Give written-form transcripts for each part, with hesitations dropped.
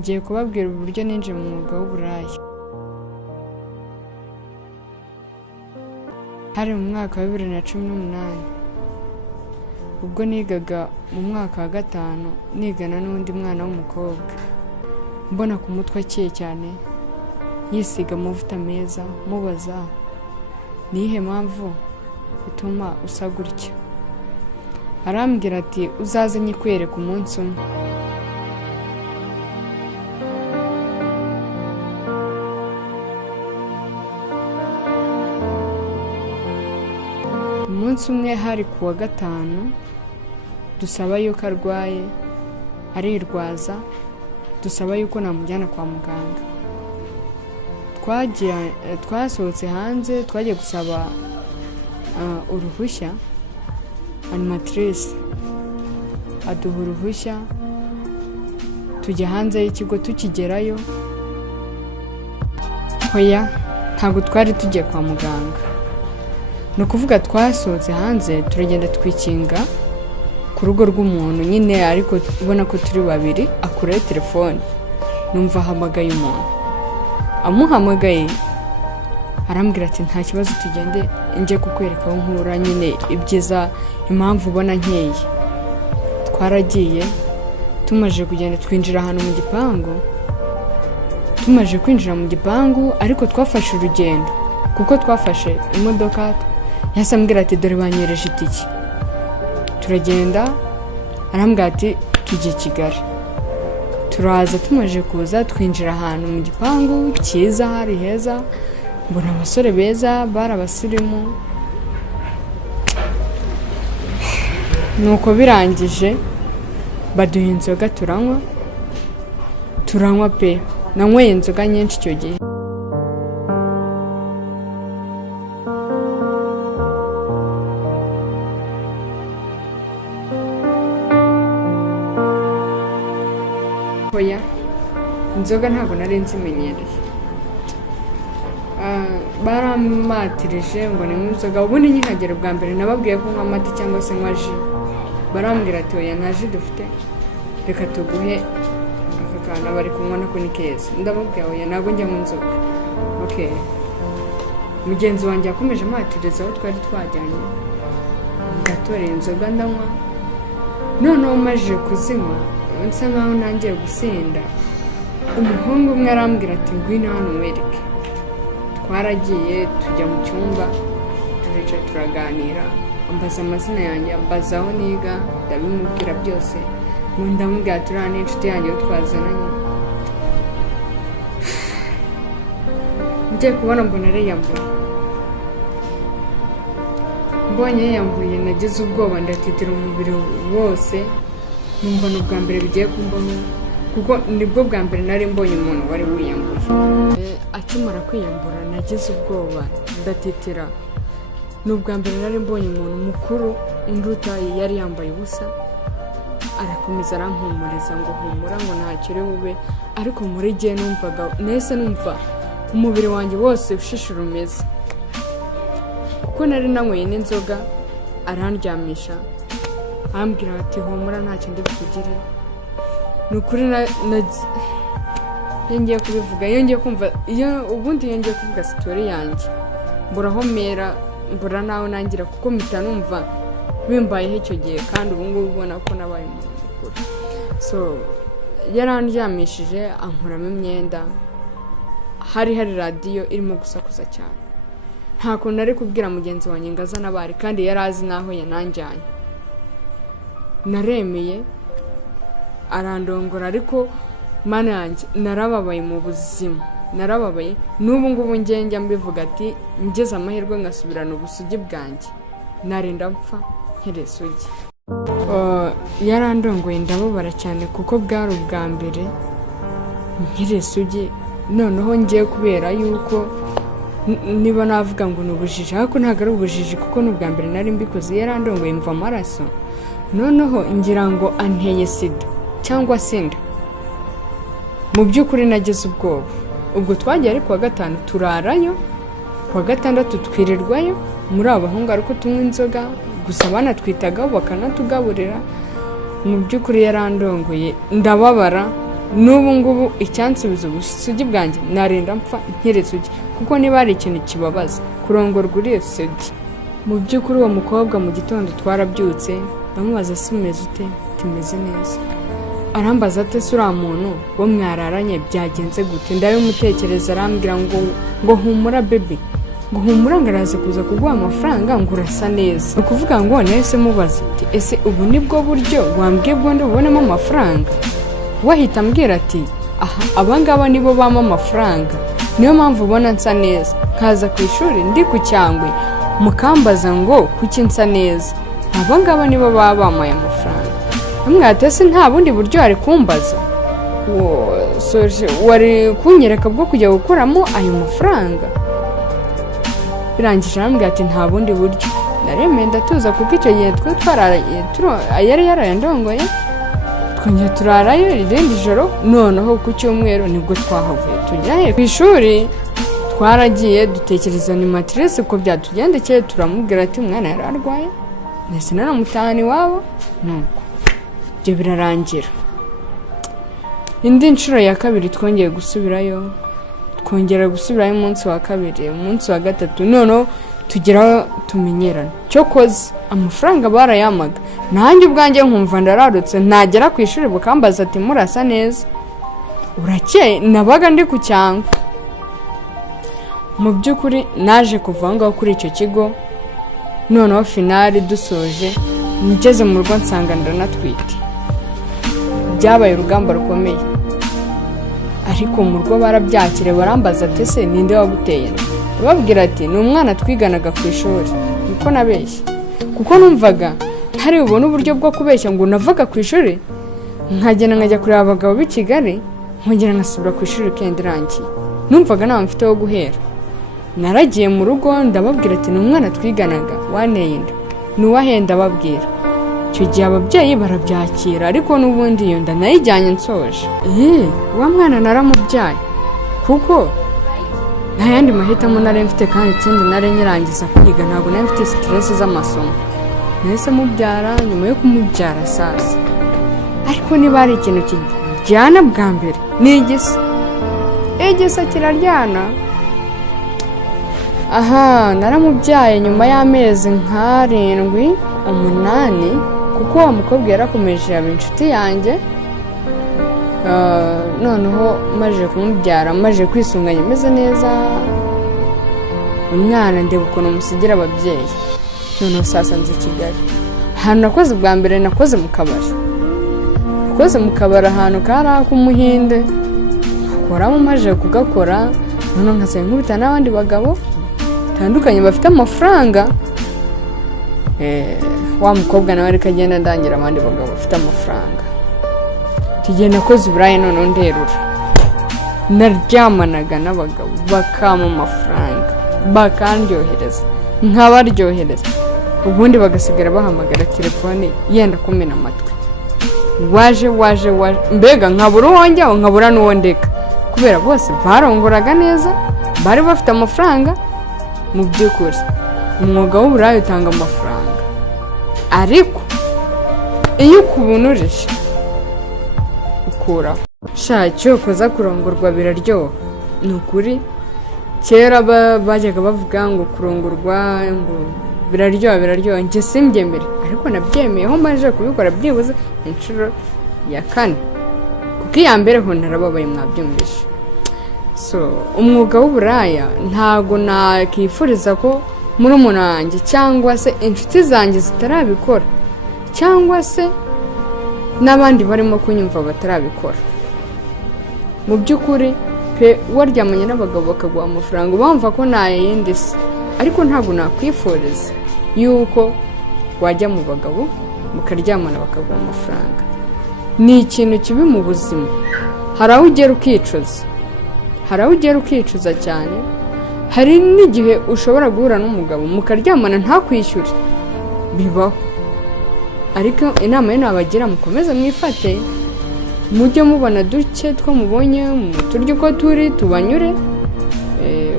ngiye kubabwira uburyo ninjiye mu mwuga w'uburaya. Hari mu mwaka wa 2018 ubwo nigaga mu mwaka wa 5 nigana n'undi mwana w'umukobwa, mbona ku mutwe akeye cyane yisiga amavuta meza, mubaza nihe mpamvu ituma usa gutya. Arambwira ati uzaze nyikwereka umunsi umwe. Umunsi umwe hari kuwa 5 dusaba yuko arwaye arirwaza, dusaba yuko namujyana kwa muganga. Twasohotse hanze, twagiye gusaba uruhushya. Animatrice aduha uruhushya tujya hanze y'ikigo. Tukigerayo hoya ntabwo twari tugiye kwa muganga, no kuvuga twasohotse hanze turagenda twikinga ku rugo rw'umuntu nyine, ariko ubona ko turi babiri. Akurayo telefone, numva ahamagaye umuntu. Amuhamagaye arambwira ati nta kibazo, tugende nje kukwereka aho nkura nyine ibyiza, impamvu ubona nkeye. Twaragiye, tumaje kugenda twinjira ahantu mu gipangu. Tumaje kwinjira mu gipangu ariko twafashe urugendo, kuko twafashe imodoka. Yasambwira ati dore banyereje itiki. Turagenda, arambwira ati tujye Kigali. Turaza, tumaje kuza twinjira ahantu mu gipangu cyiza, hari heza, mbona abasore beza, barabasirimu. Nuko birangije baduha inzoga turanywa pe. Nanyweye inzoga nyinshi icyo gihe. Hoya inzoga ntabwo nari nzimenyereye. Baramatirije ngo ni inzoga. Ubundi nkihagera bwa mbere nababwiye ko nywa amata cyangwa se nywa ji. Barambwira ati oya nta ji dufite, reka tuguhe aka kana bari kunywa nako ni keza. Ndababwira oya ntabwo njya mu nzoga. Okay, mugenzi wanjye yakomeje amatiriza aho twari twajyanye, ndatorera inzoga ndanywa. Noneho maje kuzinywa nsa nkaho nangiye gusinda, umuhungu umwe arambwira ati ngwino hano mwereke. Twaragiye tujya mu cyumba, turica turaganira. Ambaza amazina yanjye, ambaza aho niga, ndabimubwira byose. Ndamubwira turiya n'inshuti yanjye twazananye. Ngiye kubona mbona ariyambuye. Mbonye yiyambuye nagize ubwoba, ndatitira umubiri wose. Numva ni ubwa mbere bigiye kumbaho, kuko nibwo bwa mbere nari mbonye umuntu wari wiyambuye. Akimara kwiyambura nagize ubwoba, ndatitira. Ni ubwa mbere nari mbonye umuntu mukuru unduta yari yambaye ubusa. Arakomeza arampumuriza ngo humura, ngo ntacyo uri bube. Ariko muri gihe numvaga, nese numva umubiri wanjye wose ushishura umeze, kuko nari nanyweye n'inzoga. Arandyamisha ambwira ati humura ntacyo ndi bukugire. Nukuri yongeye kubivuga, yongeye kumva ubundi yongeye kuvuga story yanjye, mburaho mera, mbura naho nangira, kuko mpita numva bimbayeho icyo gihe. Kandi ubu ngubu ubona ko nabaye umuntu mukuru. So yarandyamishije, ankuramo imyenda. Hari radiyo irimo gusakuza cyane. Nta kuntu nari kubwira mugenzi wanjye ngo azane abari, kandi yari azi naho yananjyanye. Naremeye, arandongora. Ariko mana yanjye narababaye mu buzima, narababaye. N'ubu ngubu njya mbivuga ati ngeze amahirwe ngasubirana ubusugi bwanjye, narinda mpfa nkiri sugi. Yarandongoye ndababara cyane, kuko bwari ubwa mbere nkiri sugi. Noneho ngiye kubera yuko niba navuga ngo nubujije, ariko ntabwo ari ubujiji, kuko n'ubwa mbere nari mbikoze. Yarandongoye mva amaraso. Noneho ngira ngo anteye sida cyangwa sinda. Mu by'ukuri nagize ubwoba. Ubwo twagiye ari kuwa 5 turarayo, kuwa 6 twirirwayo muri abahungu, ariko tunywa inzoga gusa. Banatwitagaho bakanatugaburira. Mu by'ukuri yarandongoye ndababara, n'ubu ngubu icyansubiza ubusugi bwanjye narinda mpfa nkeretse ugi kuko niba ari ikintu kibabaza kurongorwa uriye sugi. Mu by'ukuri uwo mukobwa mu gitondo twarabyutse ndamubaza se umeze ute, tumeze neza. Arambaza ate se uriya muntu wo mwararanye byagenze gute, ndabimutekereza arambwira ngo humura bebe, ngo humura ngaraza kuza kuguha amafaranga ngo urasa neza. Ukuvuga ngo nahise mubaza ati ese ubu nibwo buryo wambwiye bwo ndubonemo amafaranga? Wahita ambwira ati aha abangaba nibo bama amafaranga, niyo mpamvu ubona nsa neza, nkaza ku ishuri ndi ku cyangwe mukambaza ngo kuki nsa neza, abangaba nibo baba bamaye amafaranga. Mwatese nta bundi buryo ari kumbaza, wari kunyereka bwo kujya gukuramo ayo mafaranga? Birangije arambwira ati nta bundi buryo. Naremeye ndatuza kuko icyo gihe twe yari yarayandongoye, twongera turarayo irindi joro. Noneho ku cyumweru nibwo twahavuye tujya ku ishuri. Twaragiye dutekereza ni matresse uko byatugendekeye, turamubwira ati umwana yari arwaye ndetse naramutahana iwabo, nuko ibyo birarangira. Indi nshuro ya kabiri twongeye gusubirayo, umunsi wa kabiri, umunsi wa gatatu, noneho tugeraho tumenyerana. Cyokoze amafaranga barayamaga, nanjye ubwanjye nkumva ndararutse, nagera ku ishuri bukambaza ati murasa neza, urakeye. Nabaga ndi ku cyangwa. Mu by'ukuri naje kuva ngaho kuri icyo kigo. Noneho finali dusoje, ngeze mu rugo nsanga ndanatwite. Byabaye urugamba rukomeye, ariko mu rugo barabyakire, barambaza ati se ninde waguteye? Babwira ati ni umwana twiganaga ku ishuri. Niko nabeshye kuko numvaga hari ubona uburyo bwo kubeshya ngo navaga ku ishuri nkagenda nkajya kureba abagabo b'i Kigali, nkongera nkasubira ku ishuri kendi irangiye. Numvaga nta mfite wo guhera. Naragiye mu rugo ndababwira ati ni umwana twiganaga waneye inda. Nuwahenda babwira. Icyo gihe ababyeyi barabyakira, ariko n'ubundi iyo nda nayijyanye nsoje. Wa mwana naramubyaye kuko nta yandi mahitamo nari mfite, kandi ikindi nari nyirangiza kwiga, ntabwo nari mfite stress z'amasomo. Nahise mubyara. Nyuma yo kumubyara sasa, ariko niba ari ikintu kijyana bwa mbere ni igisa kiraryana. Naramubyaye nyuma y'amezi nk'arindwi 8, kuko wa mukobwa yarakomeje yaba inshuti yanjye. Noneho maje kumubyara, maje kwisunganya imeze neza, umwana ndeba ukuntu musigira ababyeyi. Noneho sasa nzi Kigali. Ahantu nakoze bwa mbere nakoze mu kabari, ahantu kari ak'umuhinde, akoramo maje kugakora. Noneho nkasanga nkubita n'abandi bagabo batandukanye bafite amafaranga. Wa mukobwa nawe ariko agenda ndangira abandi bagabo bafite amafaranga. Tugiye nakoze uburayi, noneho nderura. Naryamanaga n'abagabo bakama amafaranga, bakandyohereza, nkabaryohereza, ubundi bagasigara bahamagara telefone yenda kumena amatwi. Waje mbega nkabura uwo njyaho nkabura n'uwo ndeka, kubera bose barongoraga neza, bari bafite amafaranga. Mu by'ukuri umwuga w'uburayi utanga amafaranga, ariko iyo ukubunurije ukuraho. Cyo koza kurongorwa biraryoha, ni ukuri. Kera bajyaga bavuga ngo kurongorwa ngo biraryoha, njye simbyemere, ariko nabyemeyeho maje kubikora byibuze inshuro ya 4, kuko iya mbere ho narababaye, mwabyumvishe. Umwuga w'uburaya ntago nakifuriza ko muri umuntu wanjye cyangwa se inshuti zanjye zitarabikora, cyangwa se n'abandi barimo kunyumva batarabikora. Mu by'ukuri pe waryamanye n'abagabo bakaguha amafaranga bamva ko nayindi se, ariko ntabwo nakwifuriza yuko wajya mu bagabo mukaryamana bakaguha amafaranga. Ni ikintu kibi mu buzima. Hari aho ugera ukicuza cyane. Hari n'igihe ushobora guhura n'umugabo mukaryamana ntakwishyure, bibaho. Ariko inama ye nabagira, mukomeze mwifate, mujye mubona duke two mubonye turye uko turi tubanyure.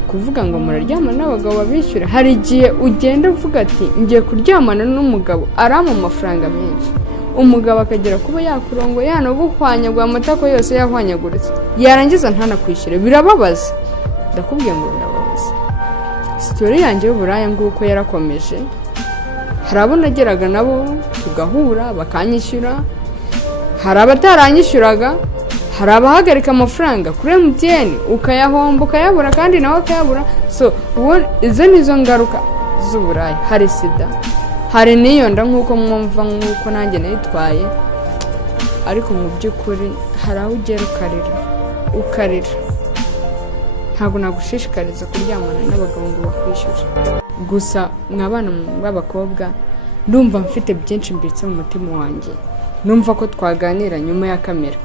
Kuvuga ngo muraryamana n'abagabo babishyura, hari igihe ugenda uvuga ati ngiye kuryamana n'umugabo arama amafaranga menshi, umugabo akagera kuba yakurongo yanaguhwanyagura amatako yose yahwanyaguritse yarangiza ntanakwishyure birababaza ndakubwiye ngo birababaza story yanjye y'uburaya nguko yarakomeje hari abo nageraga nabo tugahura bakanyishyura hari abataranyishyuraga hari abahagarika amafaranga kuri MTN ukayahomba ukayabura kandi nawe akayabura so izo nizo ngaruka z'uburaya hari sida hari niyo nda nk'uko mwumva nk'uko nanjye nayitwaye ariko mu by'ukuri hari aho ugera ukarira ntabwo nagushishikariza kuryamana n'abagabo ngo bakwishyure gusa mwabana b'abakobwa ndumva mfite byinshi mbitse mu mutima wanjye numva ko twaganira nyuma ya kamera